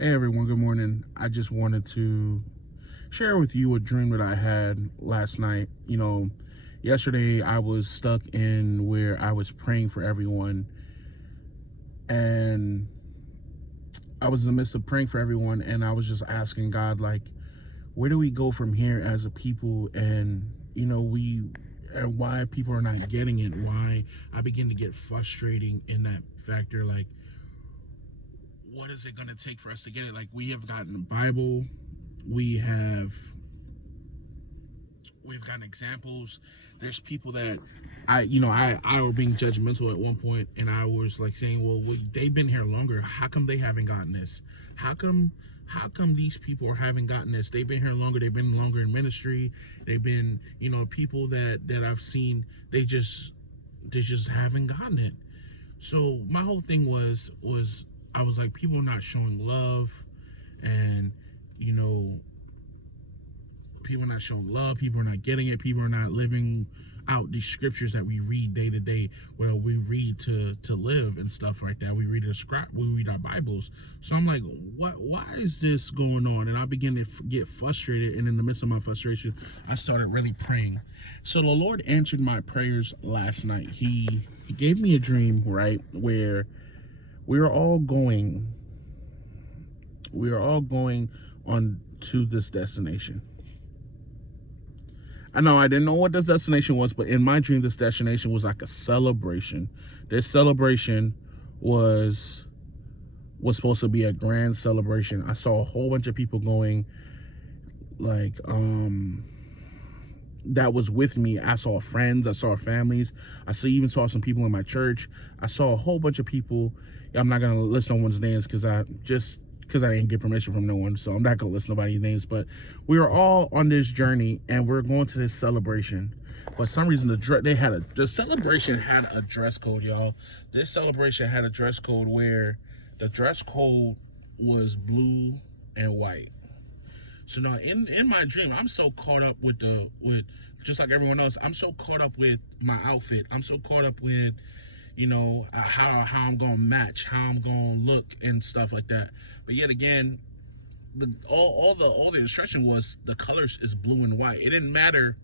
Hey everyone, good morning. I just wanted to share with you a dream that I had last night. Yesterday I was stuck in where I was praying for everyone, and I was in the midst of praying for everyone, and I was just asking God, like, where do we go from here as a people? And, and why people are not getting it, why I begin to get frustrating in that factor. Like, what is it going to take for us to get it? Like, we have gotten the Bible, we have we've gotten examples. There's people that I were being judgmental at one point, and I was like saying, well, they've been here longer. How come they haven't gotten this? How come? How come these people haven't gotten this? They've been here longer. They've been longer in ministry. They've been, people that I've seen. They just haven't gotten it. So my whole thing was I was like, people are not showing love, and you know people are not showing love, people are not getting it, people are not living out these scriptures that we read day to day. Well, we read to live and stuff like that. We read we read our Bibles. So I'm like, why is this going on? And I begin to get frustrated, and in the midst of my frustration, I started really praying. So the Lord answered my prayers last night. He gave me a dream, right, where we are all going we are all going on to this destination. I know I didn't know what this destination was, but in my dream, this destination was like a celebration. This celebration was was supposed to be a grand celebration. I saw a whole bunch of people going, like, that was with me. I saw friends, I saw families, even saw some people in my church. I saw a whole bunch of people. I'm not gonna list no one's names because I didn't get permission from no one, so I'm not gonna list nobody's names. But we were all on this journey, and we're going to this celebration. But for some reason, the celebration had a dress code, y'all. This celebration had a dress code where the dress code was blue and white. So now in my dream, I'm so caught up with just like everyone else. I'm so caught up with my outfit. I'm so caught up with how I'm gonna match, how I'm gonna look and stuff like that. But yet again, all the instruction was the colors is blue and white. It didn't matter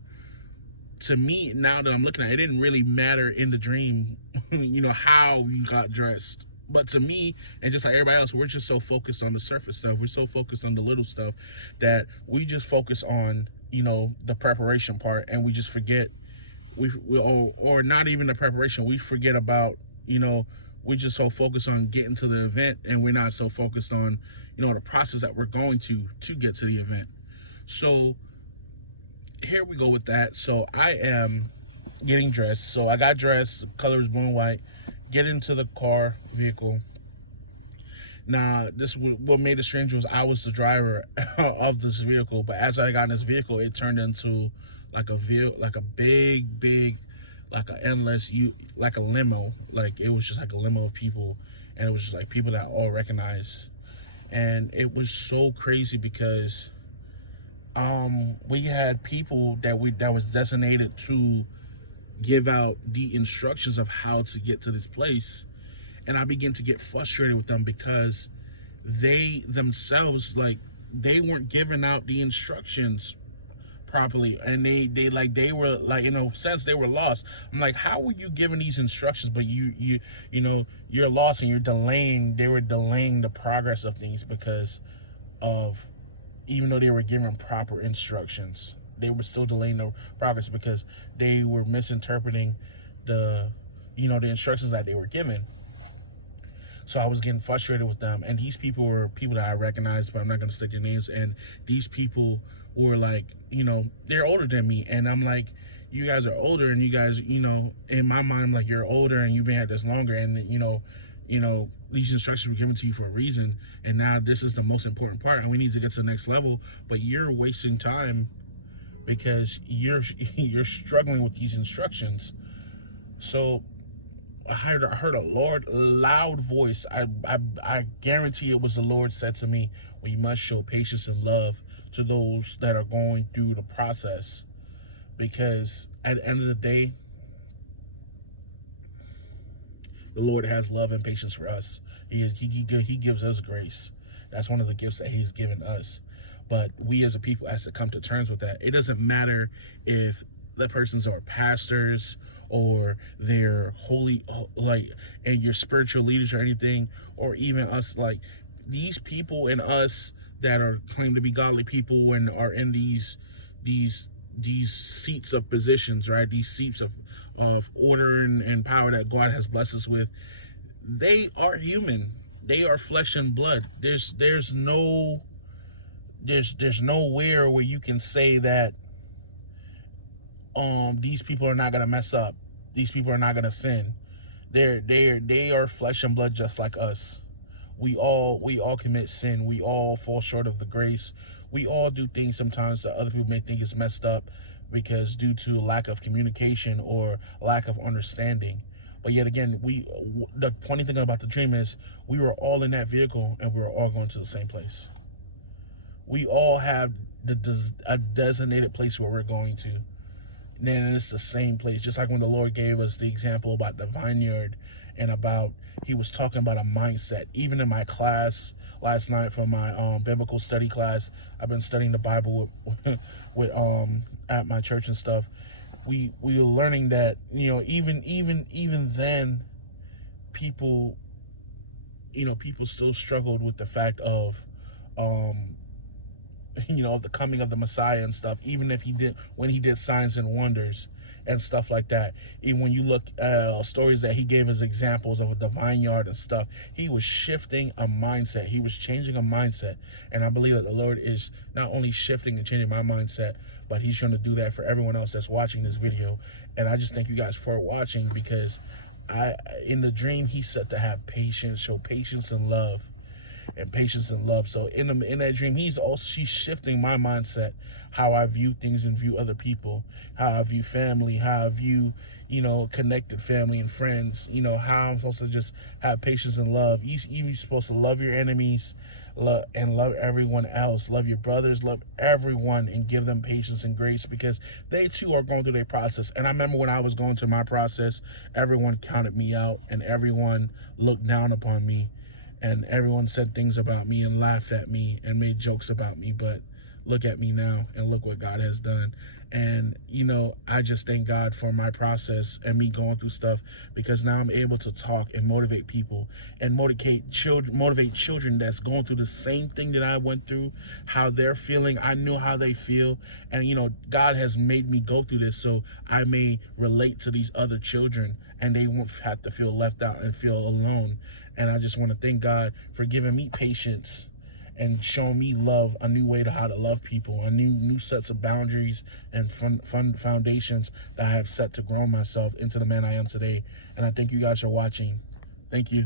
to me now that I'm looking at it. It didn't really matter in the dream, how you got dressed. But to me, and just like everybody else, we're just so focused on the surface stuff. We're so focused on the little stuff that we just focus on, the preparation part, and we just forget or not even the preparation. We forget about, we just so focused on getting to the event, and we're not so focused on, the process that we're going to get to the event. So here we go with that. So I am getting dressed. So I got dressed, color is blue and white, get into the vehicle. Now, what made it strange was I was the driver of this vehicle, but as I got in this vehicle, it turned into like a big, like a endless like a limo. Like it was just like a limo of people, and it was just like people that I all recognized, and it was so crazy because we had people that was designated to give out the instructions of how to get to this place, and I began to get frustrated with them because they themselves, like, they weren't giving out the instructions properly, and they were like, in a sense, they were lost. I'm like, how were you giving these instructions, but you're lost, and they were delaying the progress of things because of, even though they were given proper instructions, they were still delaying the progress because they were misinterpreting the the instructions that they were given. So I was getting frustrated with them, and these people were people that I recognized, but I'm not going to stick their names. And these people were like, they're older than me, and I'm like, you guys are older, and you guys, in my mind, I'm like, you're older and you've been at this longer, and these instructions were given to you for a reason, and now this is the most important part, and we need to get to the next level. But you're wasting time because you're struggling with these instructions. So I heard a loud voice. I guarantee it was the Lord said to me, "We must show patience and love to those that are going through the process, because at the end of the day, the Lord has love and patience for us. He gives us grace, That's one of the gifts that he's given us. But we as a people has to come to terms with that. It doesn't matter if the persons are pastors or they're holy, like, and your spiritual leaders or anything, or even us, like these people and us that are claimed to be godly people and are in these these seats of positions, right? These seats of order and power that God has blessed us with. They are human. They are flesh and blood. There's nowhere where you can say that these people are not gonna mess up. These people are not gonna sin. They are flesh and blood just like us. We all commit sin. We all fall short of the grace. We all do things sometimes that other people may think is messed up because due to lack of communication or lack of understanding. But yet again, the funny thing about the dream is we were all in that vehicle and we were all going to the same place. We all have a designated place where we're going to. And then it's the same place, just like when the Lord gave us the example about the vineyard and about, he was talking about a mindset. Even in my class last night for my biblical study class, I've been studying the Bible with at my church and stuff. We were learning that, you know, even then, people, you know, people still struggled with the fact of you know, of the coming of the Messiah and stuff, even if when he did signs and wonders and stuff like that. Even when you look at stories that he gave as examples of the vineyard and stuff, he was shifting a mindset. He was changing a mindset. And I believe that the Lord is not only shifting and changing my mindset, but he's trying to do that for everyone else that's watching this video. And I just thank you guys for watching, because in the dream, he said to have patience, show patience and love. And patience and love. So in that dream, she's shifting my mindset, how I view things and view other people, how I view family, how I view, you know, connected family and friends, you know, how I'm supposed to just have patience and love. You're supposed to love your enemies, love everyone else, love your brothers, love everyone, and give them patience and grace, because they too are going through their process. And I remember when I was going through my process, everyone counted me out and everyone looked down upon me. And everyone said things about me and laughed at me and made jokes about me. But look at me now and look what God has done. And, you know, I just thank God for my process and me going through stuff, because now I'm able to talk and motivate people and motivate children that's going through the same thing that I went through, how they're feeling. I knew how they feel. And, you know, God has made me go through this so I may relate to these other children and they won't have to feel left out and feel alone. And I just want to thank God for giving me patience and showing me love, a new way to how to love people, a new sets of boundaries and fun foundations that I have set to grow myself into the man I am today. And I thank you guys for watching. Thank you.